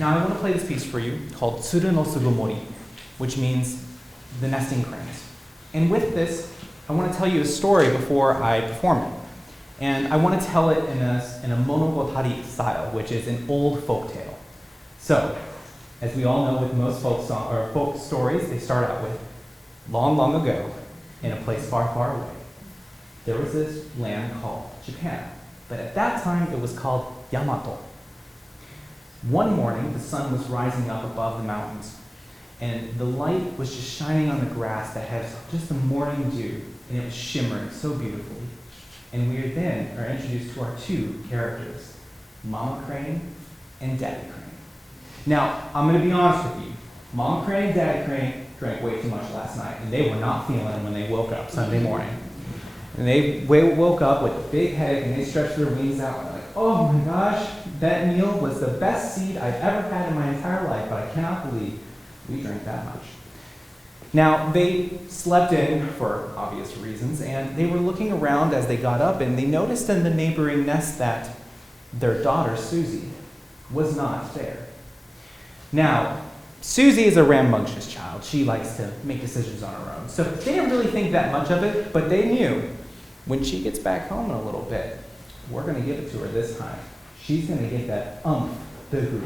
Now I want to play this piece for you called Tsuru no Sugumori, which means the nesting cranes. And with this, I want to tell you a story before I perform it. And I want to tell it in a monogatari style, which is an old folk tale. So, as we all know with most folk stories, they start out with, long, long ago, in a place far, far away, there was this land called Japan. But at that time, it was called Yamato. One morning, the sun was rising up above the mountains, and the light was just shining on the grass that had just the morning dew, and it was shimmering so beautifully. And we then are introduced to our two characters, Mama Crane and Daddy Crane. Now, I'm going to be honest with you. Mama Crane and Daddy Crane drank way too much last night, and they were not feeling it when they woke up Sunday morning. And they woke up with a big headache, and they stretched their wings out, and they're like, oh my gosh, that meal was the best seed I've ever had in my entire life, but I cannot believe we drank that much. Now, they slept in for obvious reasons, and they were looking around as they got up, and they noticed in the neighboring nest that their daughter, Susie, was not there. Now, Susie is a rambunctious child. She likes to make decisions on her own. So they didn't really think that much of it, but they knew when she gets back home in a little bit, we're going to give it to her this time. She's going to get that boo.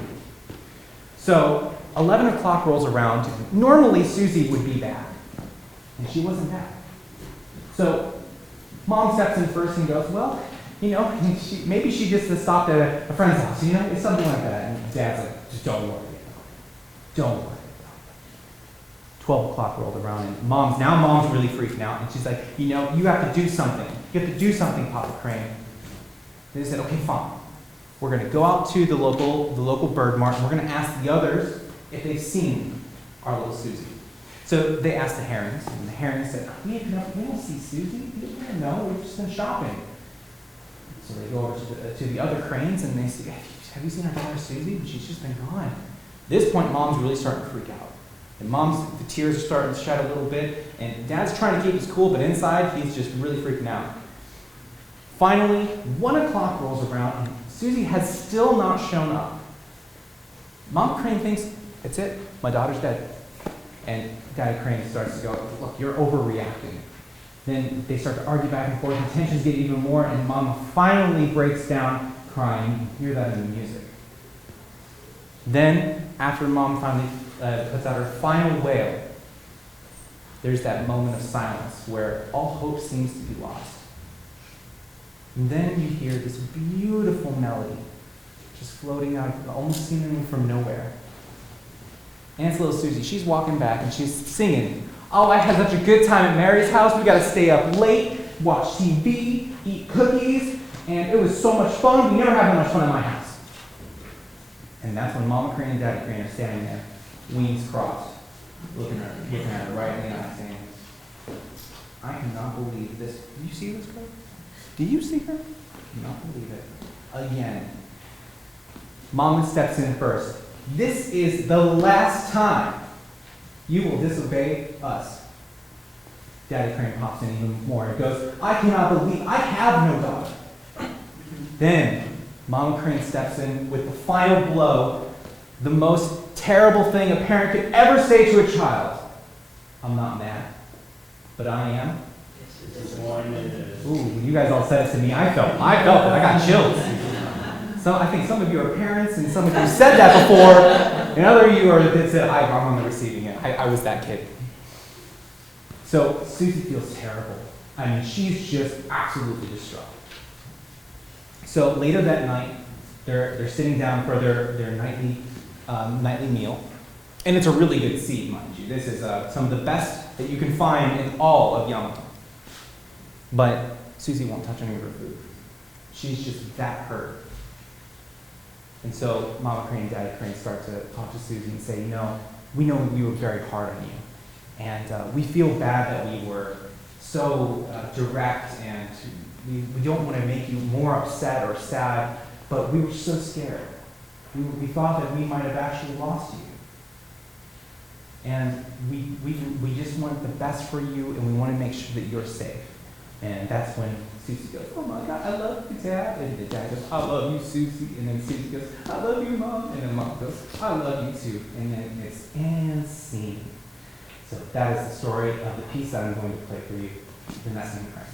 So 11 o'clock rolls around. Normally, Susie would be back, and she wasn't back. So Mom steps in first and goes, well, maybe she just stopped at a friend's house. It's something like that. And Dad's like, just don't worry. Don't worry. 12 o'clock rolled around, and Mom's really freaking out, and she's like, you have to do something. You have to do something, Papa Crane. They said, okay, fine. We're going to go out to the local bird mart, and we're going to ask the others if they've seen our little Susie. So they asked the herons, and the herons said, we don't see Susie. No, we've just been shopping. So they go over to the other cranes, and they say, have you seen our daughter Susie? She's just been gone. At this point, Mom's really starting to freak out. And the tears are starting to shed a little bit, and Dad's trying to keep his cool, but inside, he's just really freaking out. Finally, 1 o'clock rolls around, and Susie has still not shown up. Mom Crane thinks, that's it, my daughter's dead. And Daddy Crane starts to go, look, you're overreacting. Then they start to argue back and forth, and tensions get even more, and Mom finally breaks down crying. You hear that in the music. Then, after Mom finally puts out her final wail, there's that moment of silence where all hope seems to be lost. And then you hear this beautiful melody just floating out, almost seemingly from nowhere. And it's little Susie. She's walking back and she's singing, oh, I had such a good time at Mary's house. We got to stay up late, watch TV, eat cookies, and it was so much fun. We never had that much fun at my house. And that's when Mama Crane and Daddy Crane are standing there, wings crossed, looking at her right in the eye, saying, I cannot believe this. Do you see this girl? Do you see her? I cannot believe it. Again. Mama steps in first. This is the last time you will disobey us. Daddy Crane pops in even more and goes, I cannot believe I have no daughter. Then Mama Crane steps in with the final blow, the most terrible thing a parent could ever say to a child. I'm not mad, but I am. Ooh, you guys all said it to me. I felt it. I got chills. So I think some of you are parents, and some of you said that before, and other of you I'm on the receiving end. I was that kid. So Susie feels terrible. I mean, she's just absolutely distraught. So later that night, they're sitting down for their nightly meal, and it's a really good seed, mind you. This is some of the best that you can find in all of Yamato. But Susie won't touch any of her food. She's just that hurt. And so Mama Crane and Daddy Crane start to talk to Susie and say, we know we were very hard on you, and we feel bad that we were so direct, and we don't want to make you more upset or sad, but we were so scared. We thought that we might have actually lost you. And we just want the best for you, and we want to make sure that you're safe. And that's when Susie goes, oh my God, I love you, Dad. And the dad goes, I love you, Susie. And then Susie goes, I love you, Mom. And then Mom goes, I love you too. And then it's and scene. So that is the story of the piece that I'm going to play for you, the Nesting Crane.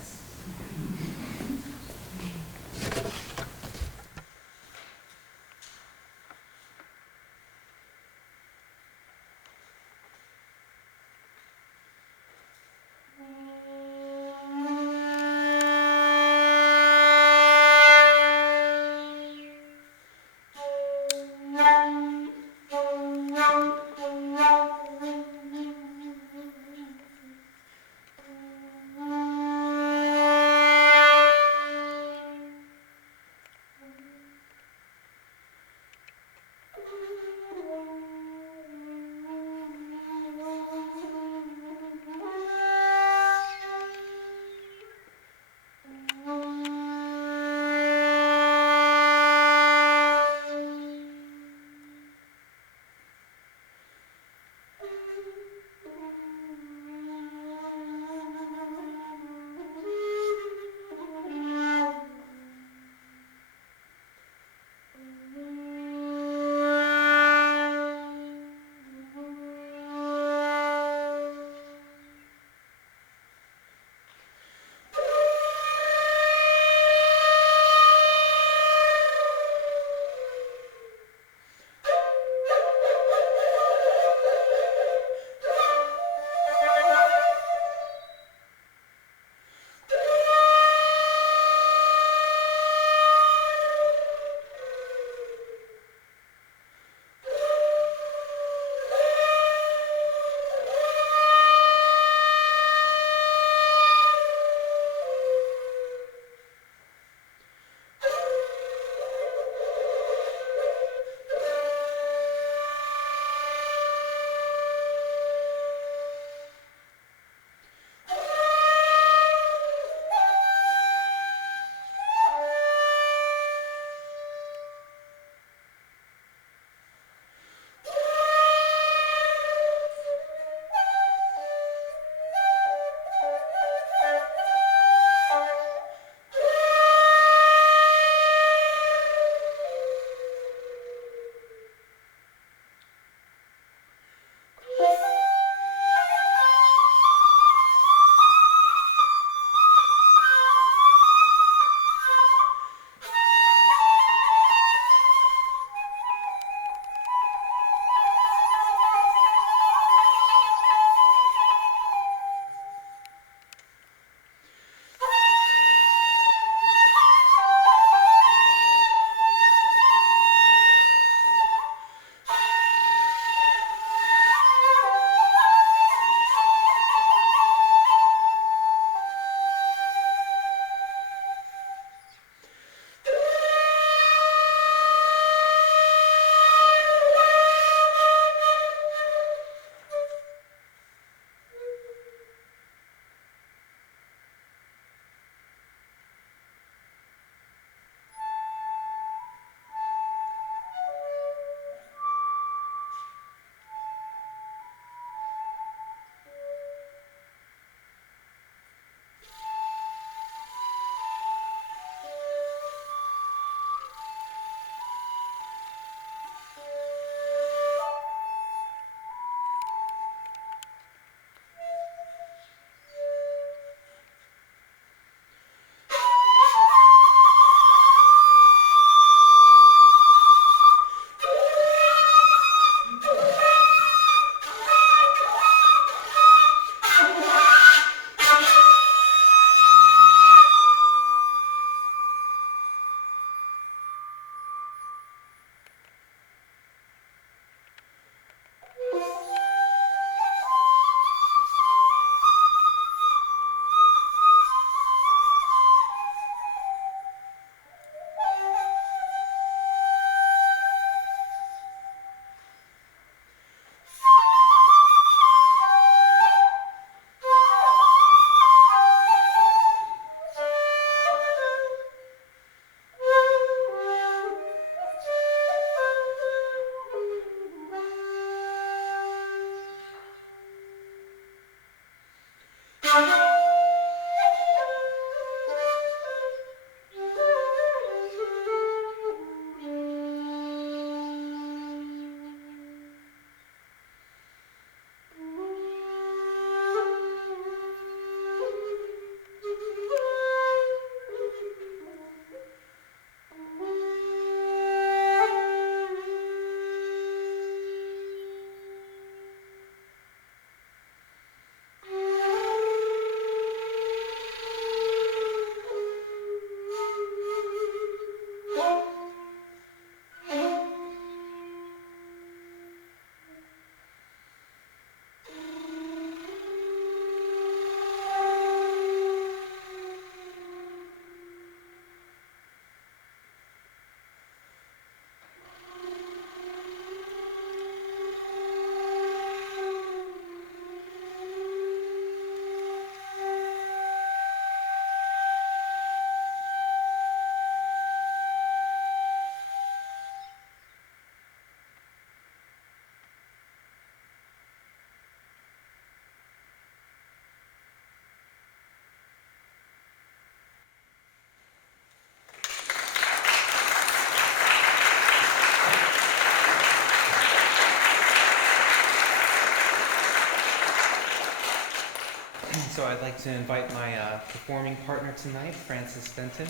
so I'd like to invite my performing partner tonight, Francis Fenton.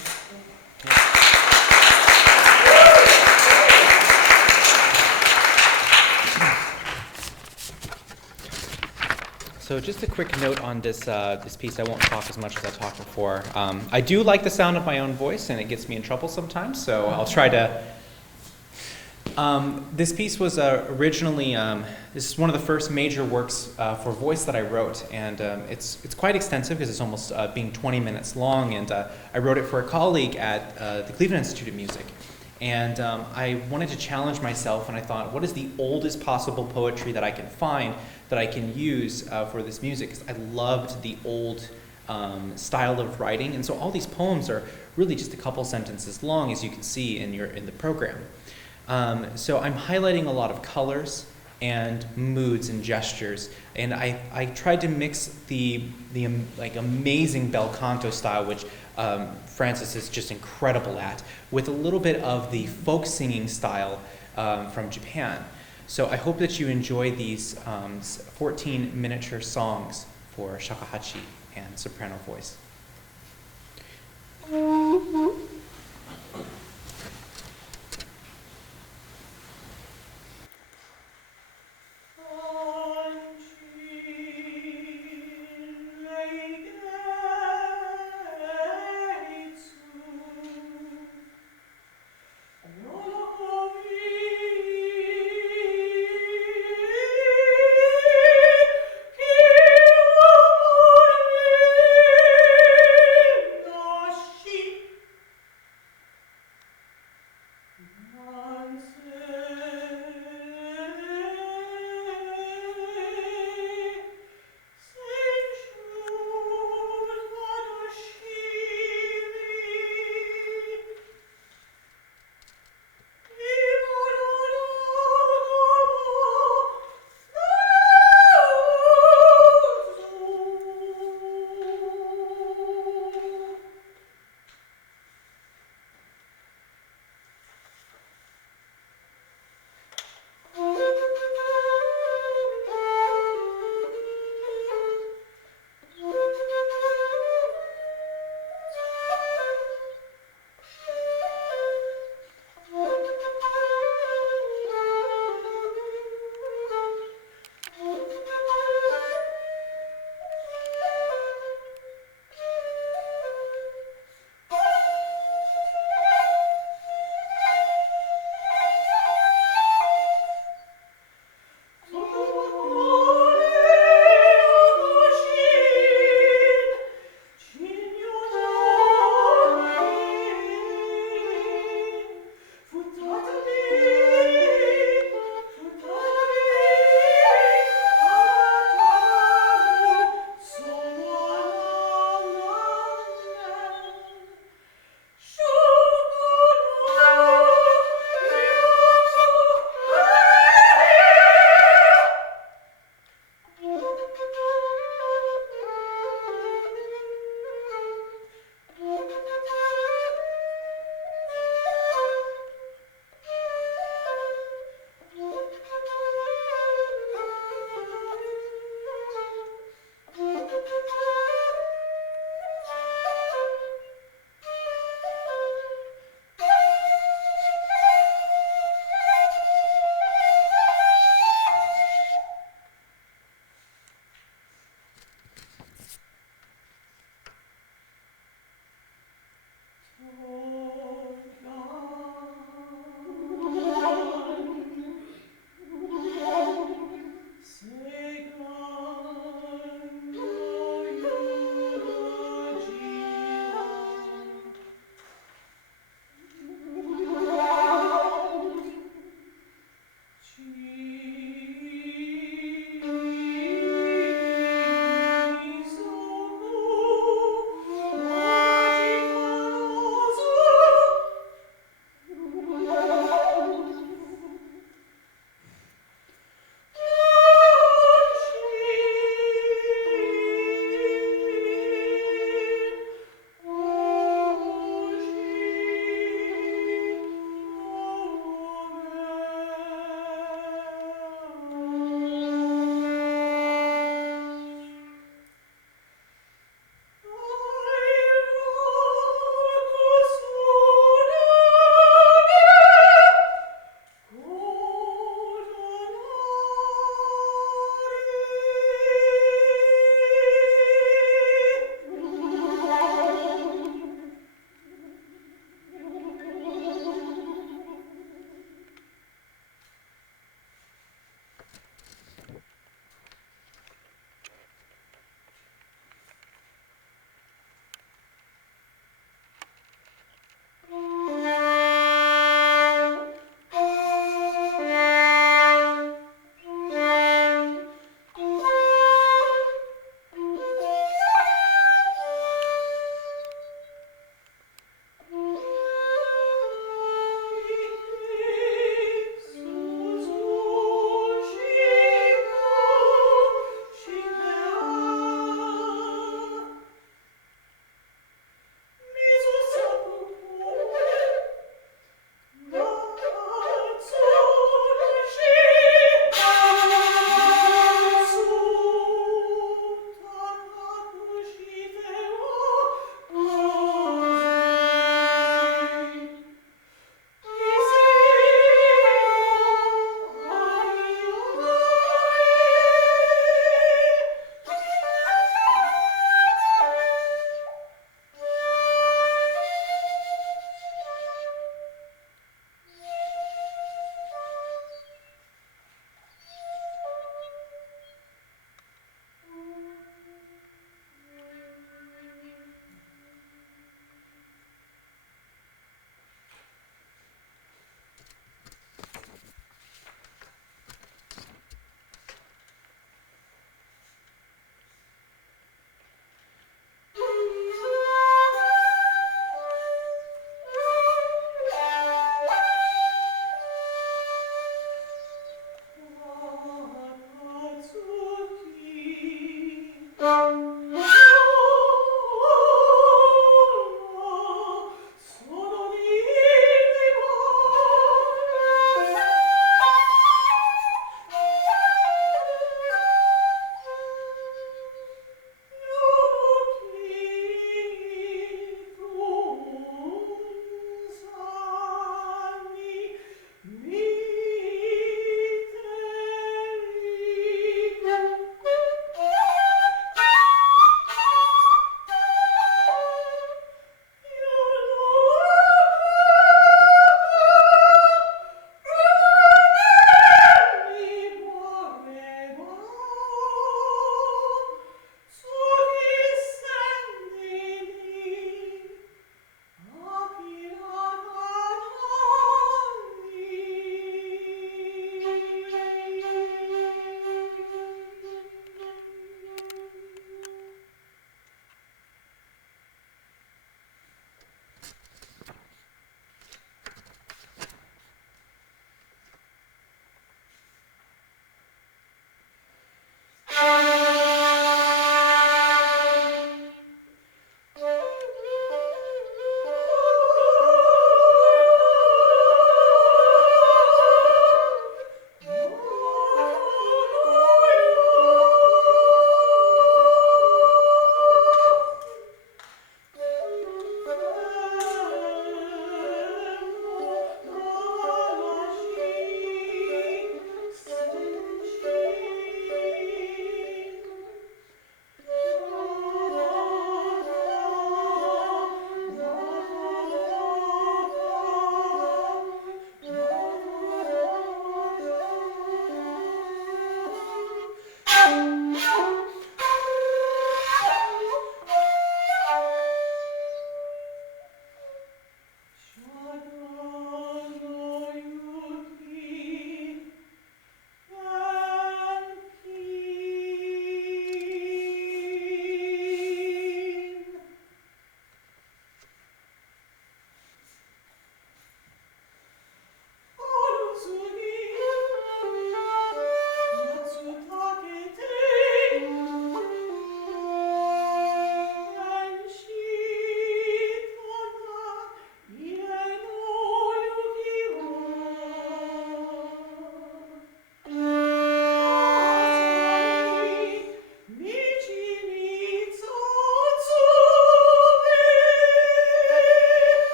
So just a quick note on this piece. I won't talk as much as I talked before. I do like the sound of my own voice, and it gets me in trouble sometimes, so I'll try to... this piece was originally, this is one of the first major works for voice that I wrote, and it's quite extensive because it's almost being 20 minutes long, and I wrote it for a colleague at the Cleveland Institute of Music. And I wanted to challenge myself, and I thought, what is the oldest possible poetry that I can find that I can use for this music? Because I loved the old style of writing, and so all these poems are really just a couple sentences long, as you can see in the program. So I'm highlighting a lot of colors and moods and gestures, and I tried to mix the like amazing bel canto style, which Francis is just incredible at, with a little bit of the folk singing style from Japan. So I hope that you enjoy these 14 miniature songs for shakuhachi and soprano voice.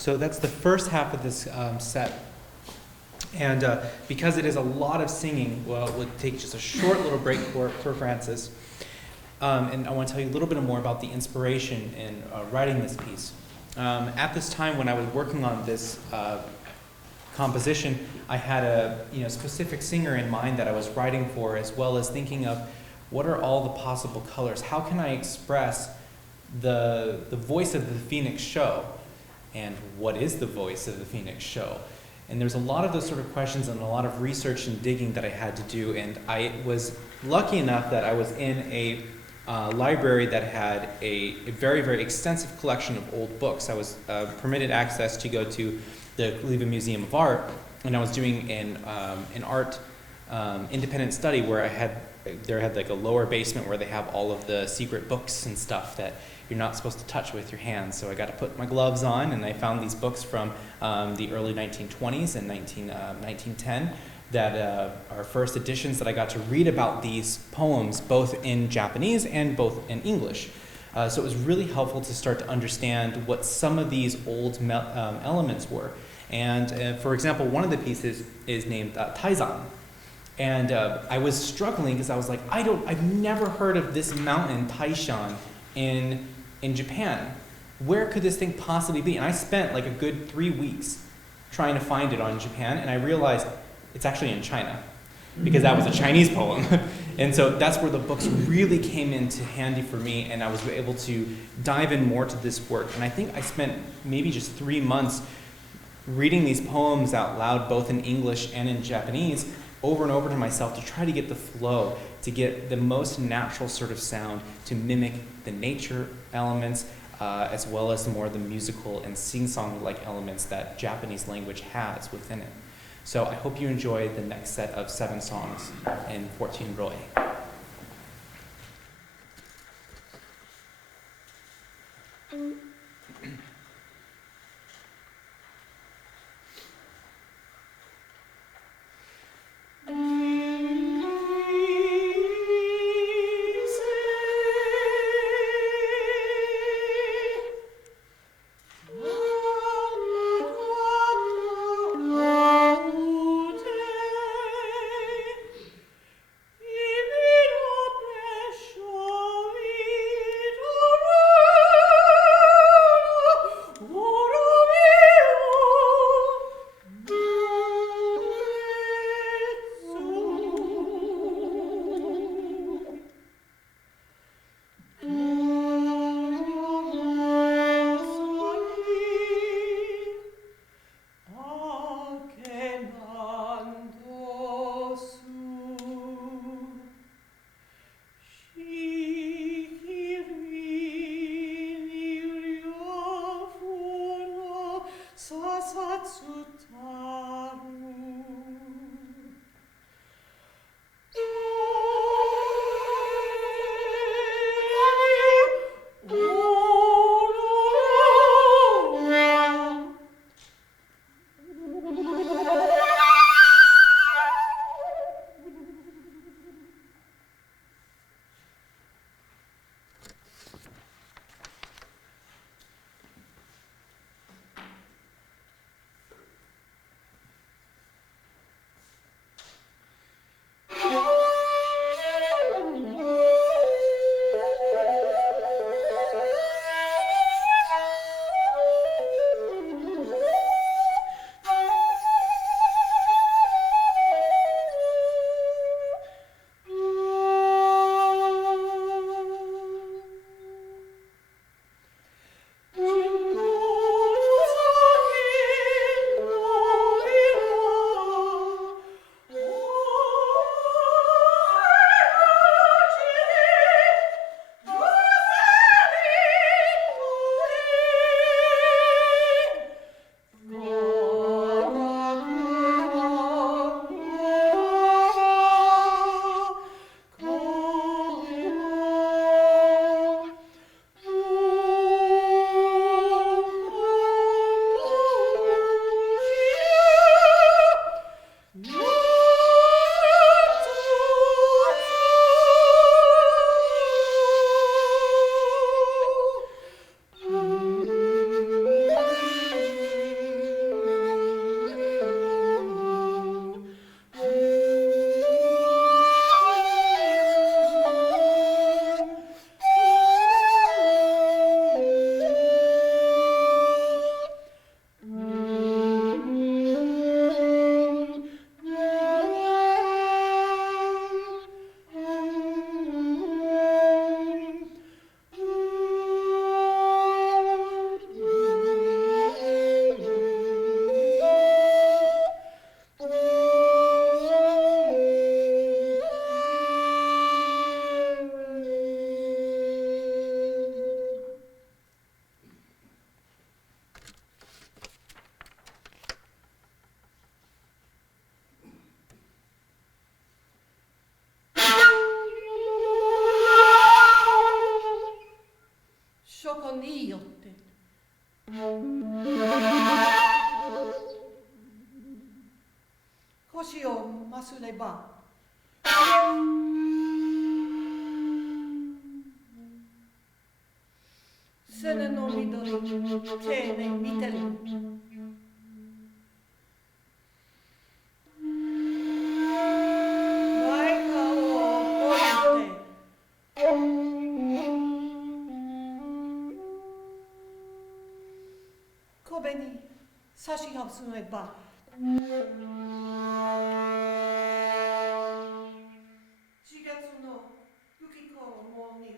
So that's the first half of this set. And because it is a lot of singing, well, we'll take just a short little break for Francis. And I want to tell you a little bit more about the inspiration in writing this piece. At this time when I was working on this composition, I had a specific singer in mind that I was writing for, as well as thinking of what are all the possible colors? How can I express the voice of the Phoenix show? And what is the voice of the Phoenix show? And there's a lot of those sort of questions and a lot of research and digging that I had to do. And I was lucky enough that I was in a library that had a very, very extensive collection of old books. I was permitted access to go to the Cleveland Museum of Art, and I was doing an art independent study where they had like a lower basement where they have all of the secret books and stuff that you're not supposed to touch with your hands. So I got to put my gloves on, and I found these books from the early 1920s and 1910 that are first editions that I got to read about these poems both in Japanese and both in English. So it was really helpful to start to understand what some of these old elements were. And for example, one of the pieces is named Taizan. And I was struggling because I was like, I've never heard of this mountain, Taishan, in Japan. Where could this thing possibly be? And I spent like a good 3 weeks trying to find it on Japan, and I realized it's actually in China, because that was a Chinese poem. And so that's where the books really came into handy for me, and I was able to dive in more to this work. And I think I spent maybe just 3 months reading these poems out loud, both in English and in Japanese, over and over to myself to try to get the flow, to get the most natural sort of sound, to mimic the nature elements, as well as more the musical and sing-song-like elements that Japanese language has within it. So I hope you enjoy the next set of 7 songs in 14 roi. 腰をますれば背の緑丁寧見てる前顔を下りて壁に差し挟めば4月の吹き込むに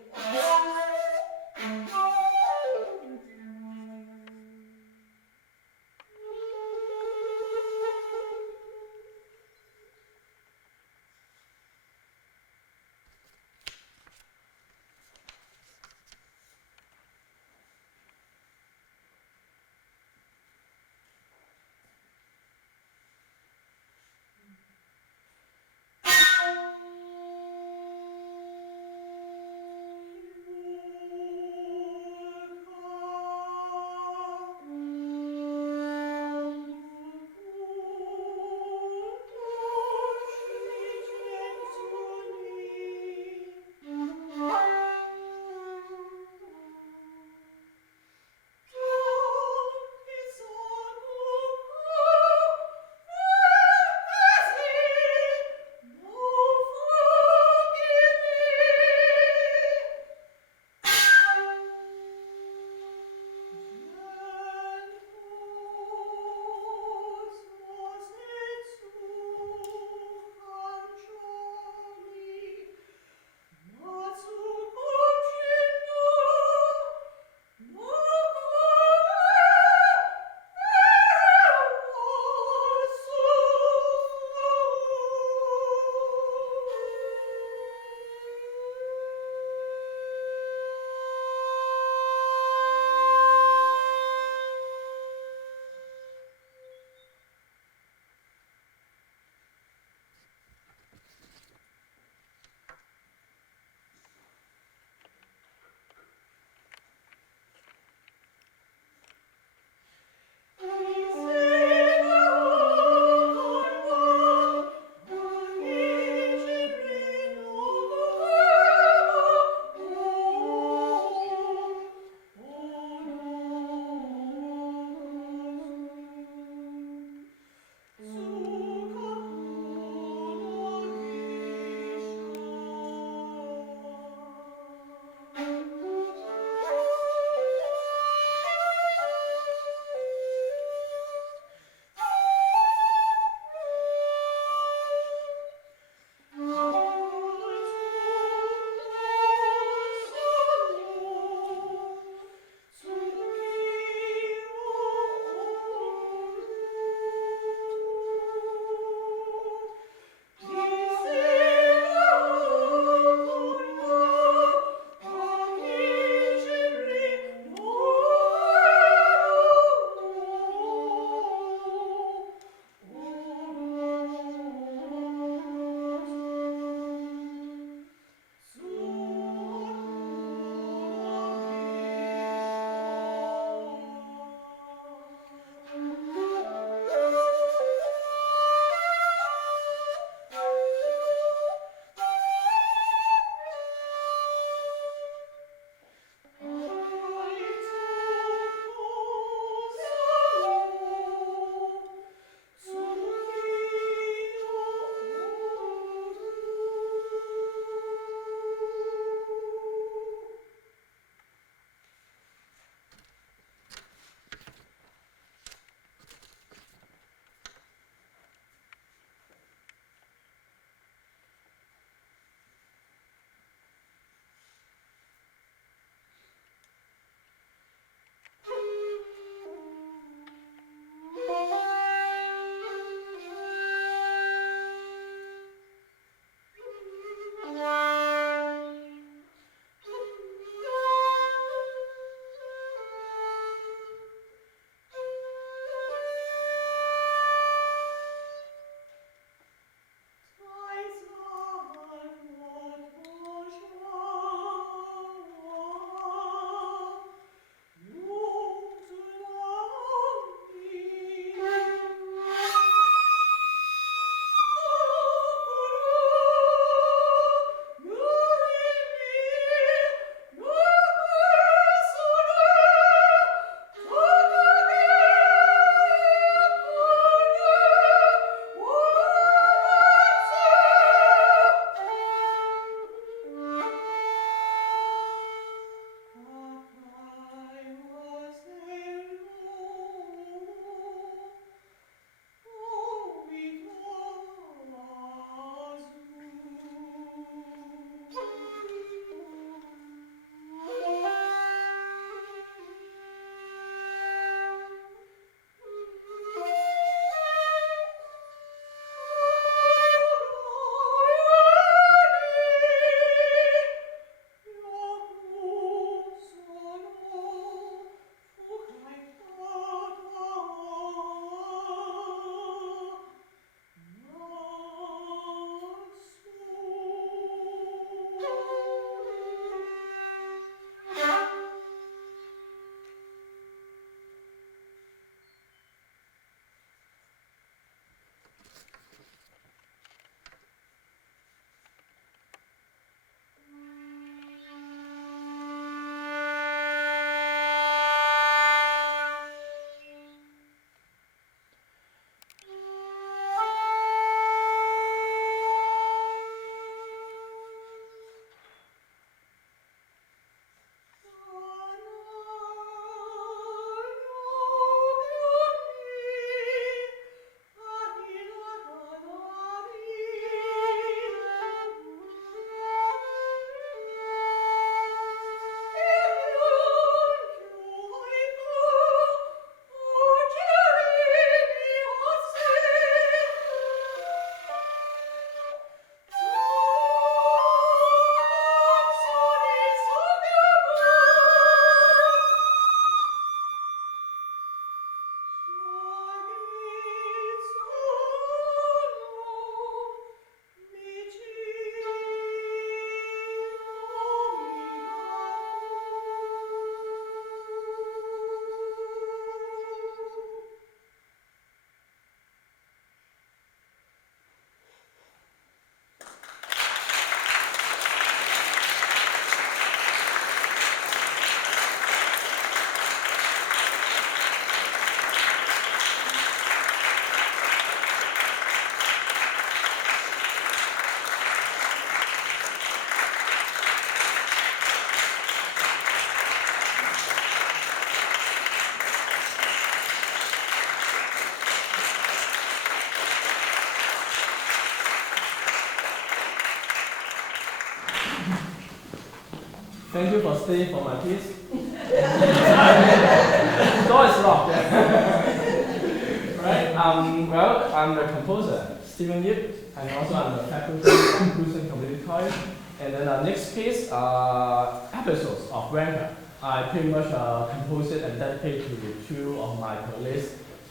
Thank you for staying for my piece. The door is locked. Right? Well, I'm the composer, Stephen Yip, and also I'm the faculty of Computing Community College. And then the next piece, episodes of Ranker. I pretty much composed it and dedicated to two of my colleagues,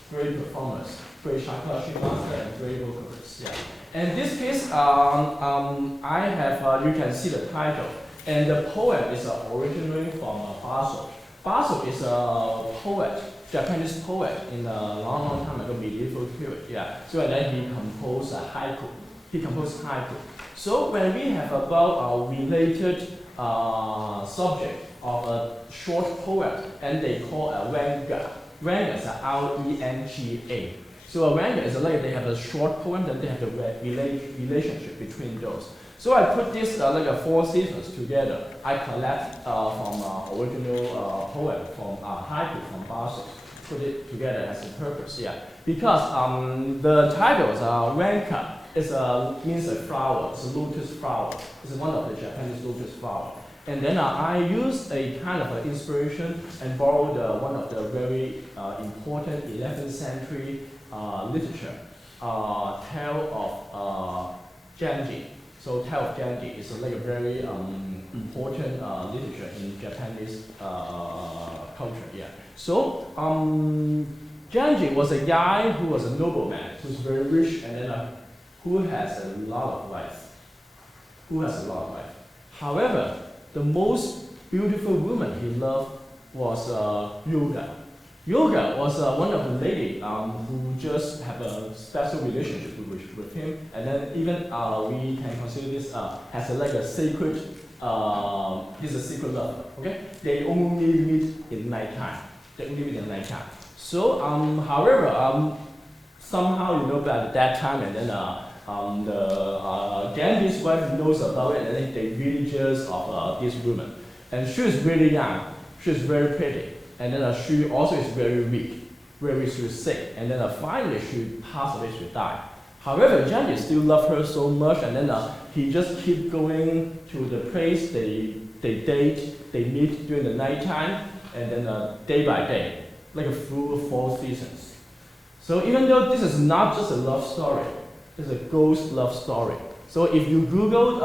great performers, great Shakuhachi master and great vocalists. Yeah. And this piece, I have, you can see the title. And the poem is originally from Baso. Baso is a poet, Japanese poet in a long, long time ago, medieval period. Yeah. So and then he composed haiku. He composed haiku. So when we have about a related subject of a short poem, and they call a ranga. Ranga is R-E-N-G-A. So a ranga is like they have a short poem, then they have a relationship between those. So I put this like a 4 seasons together. I collect from original poem from haiku from Baso, put it together as a purpose. Yeah, because the titles Ranka means a flower. It's a lotus flower. It's one of the Japanese lotus flower. And then I used a kind of inspiration and borrowed one of the very important 11th century literature, Tale of Genji. So Tale of Genji is like a very important literature in Japanese culture. Yeah. So Genji was a guy who was a nobleman, who's very rich, and then who has a lot of wife. However, the most beautiful woman he loved was Yoga. Yoga was one of the lady who just have a special relationship with him, and then even we can consider this as like a sacred. He's a secret lover. Okay, they only meet in nighttime. So, however, somehow by that time, and then Gandhi's wife knows about it, and then they really jealous of this woman. And she is really young. She is very pretty. And then she also is very weak, she was sick. And then finally she passed away, she died. However, Gandhi still loved her so much, and then he just keep going to the place they date, they meet during the nighttime, and then day by day, like a full 4 seasons. So even though this is not just a love story, it's a ghost love story. So if you Google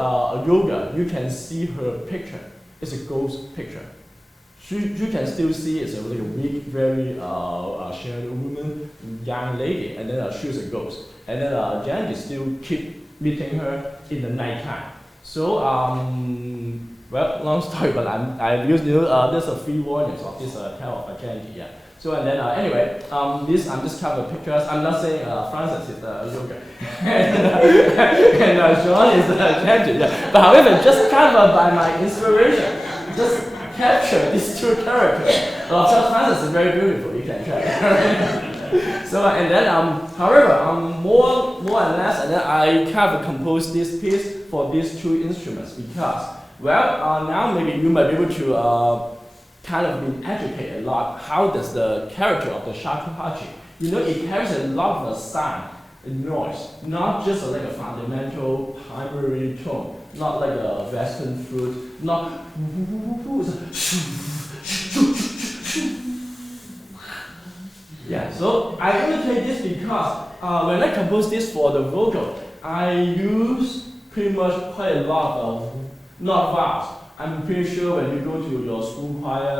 Yoga, you can see her picture. It's a ghost picture. You can still see it's like a weak, very shared woman, young lady, and then she's a ghost. And then Gandhi still keep meeting her in the nighttime. So, well, long story, but I used there's a 3 volumes of this Tale of Gandhi. Yeah. So and then anyway, this I'm just cover pictures. I'm not saying Francis is Yoga, and Shawn is Gandhi. Yeah. But however, just cover by my inspiration, just capture these 2 characters. Charles Francis is very beautiful. You can check. So and then however, more and less, and then I kind of composed this piece for these 2 instruments because now maybe you might be able to kind of been educated a lot. How does the character of the shakuhachi? It carries a lot of sound and noise, not just like a fundamental primary tone, not like a Western flute, not yeah. So I imitate this because when I compose this for the vocal, I use pretty much quite a lot of not vowels. I'm pretty sure when you go to your school choir,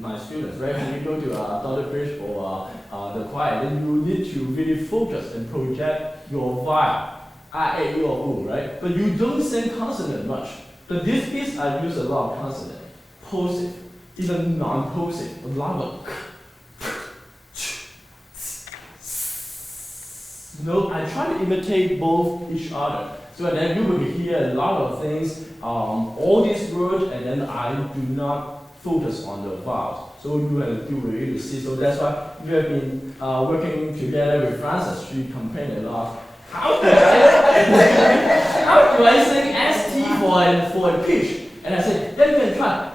my students, right? When you go to Dr. Bridge or the choir, then you need to really focus and project your vowel, I, A, E, or U, right? But you don't sing consonant much. But this piece, I use a lot of consonant, positive, even non-positive, a lot of. I try to imitate both each other. So then you will hear a lot of things, all these words, and then I do not focus on the vowels. So you have to really see. So that's why we have been working together with Francis. She complained a lot. How do I sing ST for a pitch? And I said, then you can try.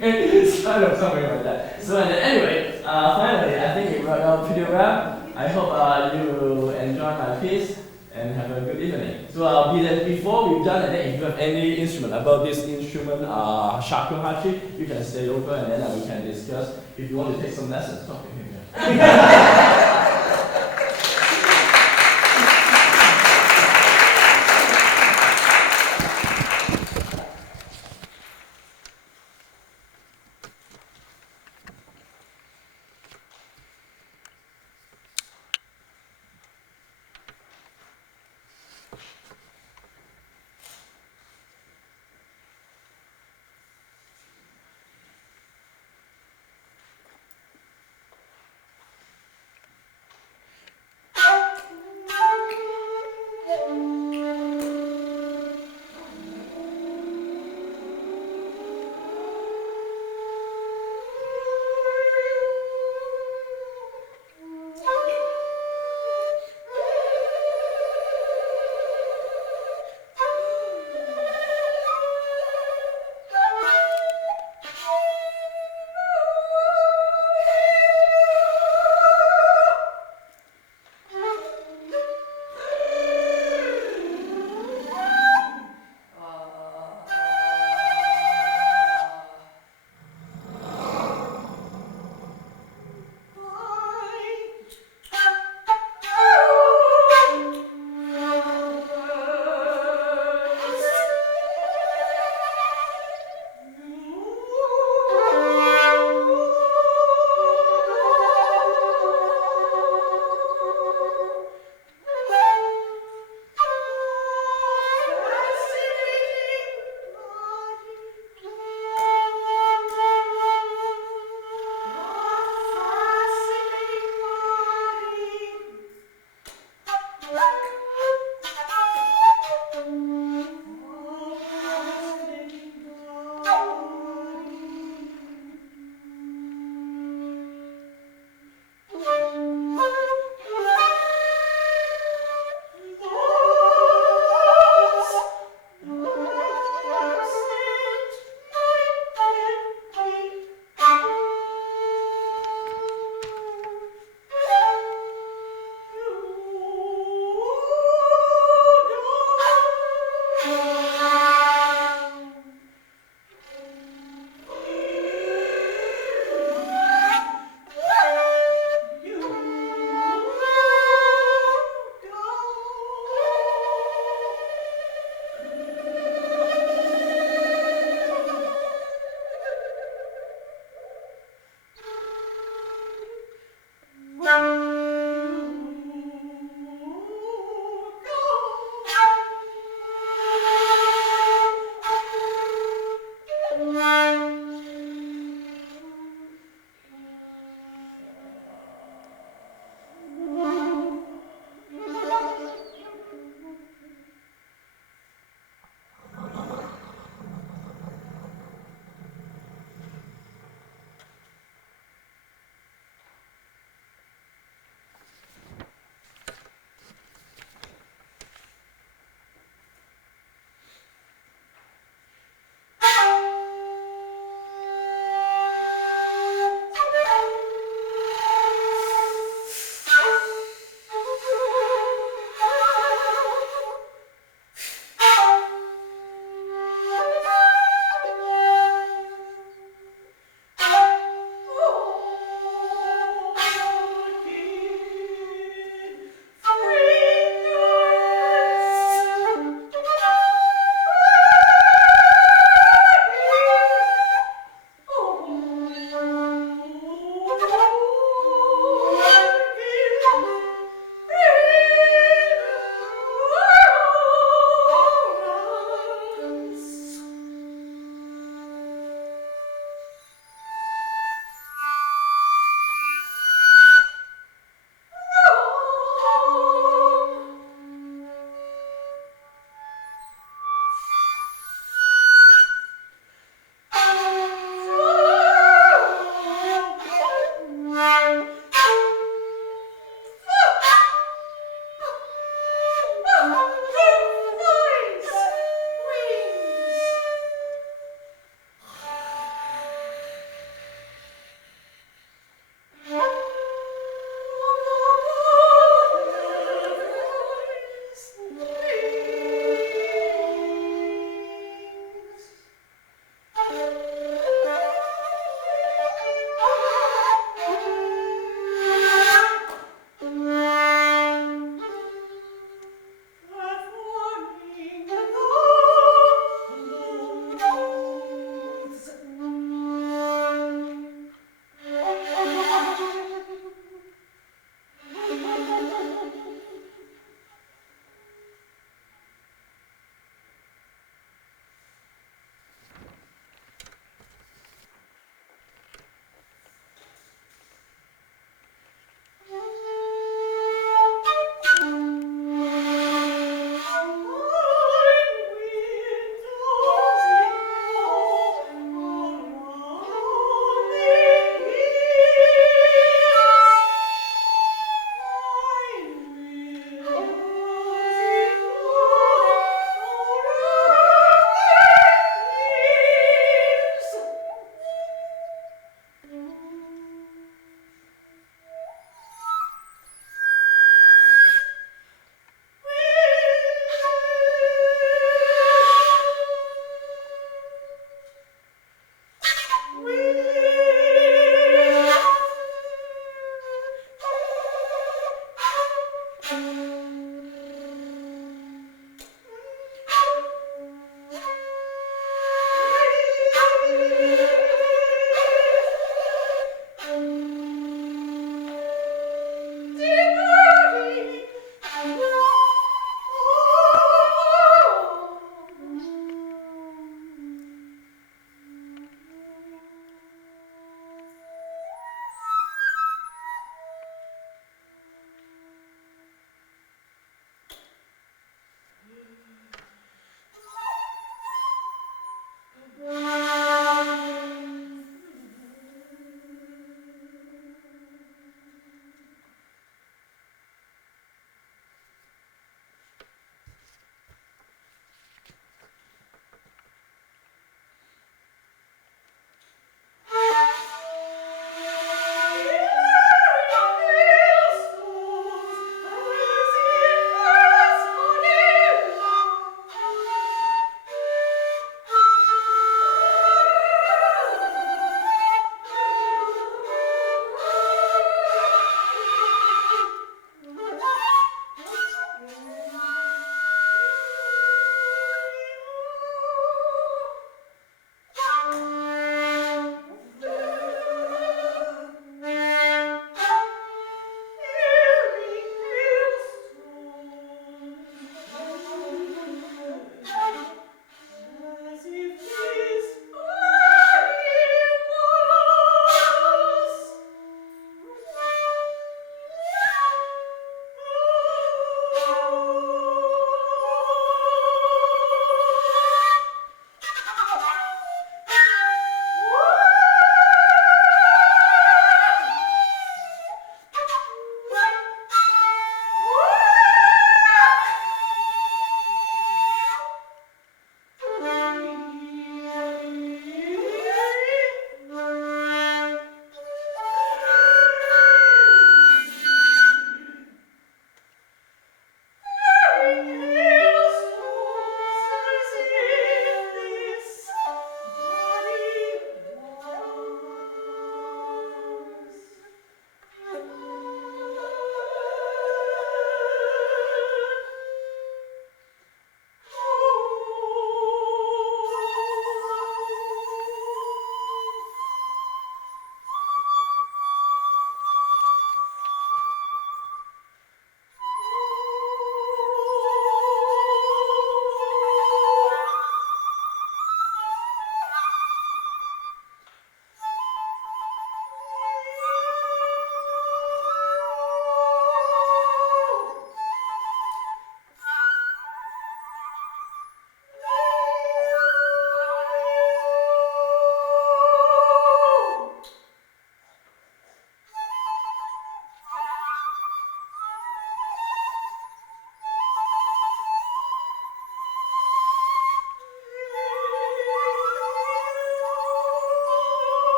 And it's kind of something like that. So and then anyway, Finally, I think it worked out pretty well. I hope you enjoy my piece and have a good evening. So before we're done, and then if you have any instrument about this instrument, Shakuhachi, you can stay over and then we can discuss. If you want to take some lessons, talk to him.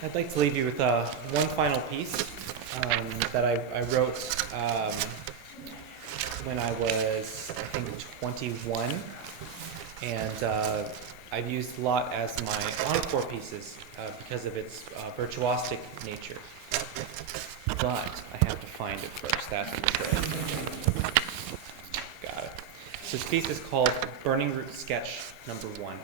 I'd like to leave you with one final piece that I wrote when I was, I think, 21. And I've used a lot as my encore pieces because of its virtuosic nature. But I have to find it first, that's the trick. Got it. So this piece is called Burning Root Sketch number 1.